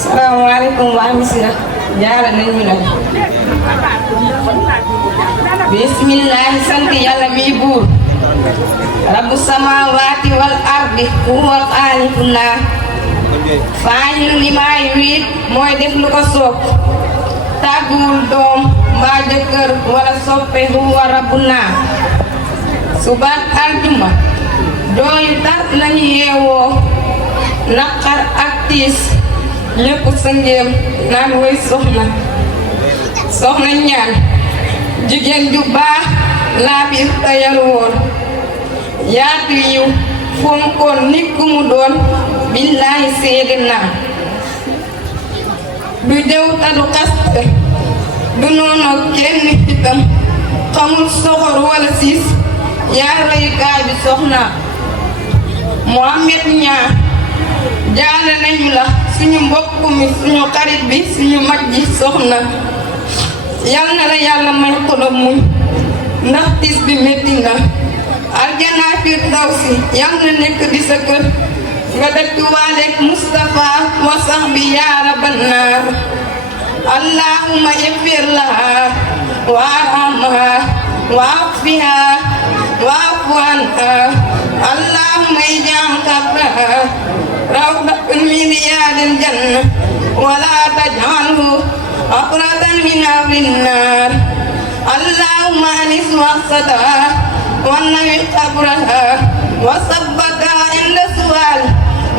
Assalamualaikum warahmatullahi jaara nañ ñu nag bismillah sant yàlla mi buur rabbu samawati wal ardi huwal xaaliqullah faañul li maay wiit mooy def lu ko soob tàgguwul doom mbaa jëkkër wala soppe huwa rabbuna subaat aljuma jooyu tar lañu yeewoo naqar ak tiis ñépp sëngéem naan way soxna ñaan jigéen ju baax laa biir tayal woon yaatu yiw fonkoon nit ku mu doon billaahi seede naa du jëw ta du xaste du noonu kenn itam xamul soxor wala siis yaa rayukaay bi soxna Mohamed ñaa jaale nañu la suñu mbokk mi suñu xarit bi suñu mag ji soxna yal na la yàlla may xolom muñ ndax tiis bi metti na aljana firdawsi yal na nekk di sa kër nga dëkk waaleek Mustafa wa sahbi yaa rabban naar allahumma ighfir laha wa arhamha wa afiha wa afu anha allahumma ij'al qabraha rawdatan min riyadil janna wa la taj'alhu aqratan min abrin nar allahumma anis waqsataha wa nawwir qabraha wa sabbataha inda su'al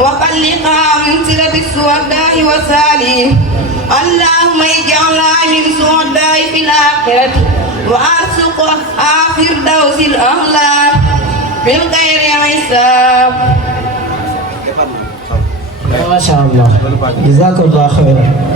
wa qalliqaha min silati su'ada'i wa salim allahumma ij'alha min su'ada'i fil akhirati wa arzuqha firdausil a'la bil khairi hisab. Masya Allah, jazakallah khairan.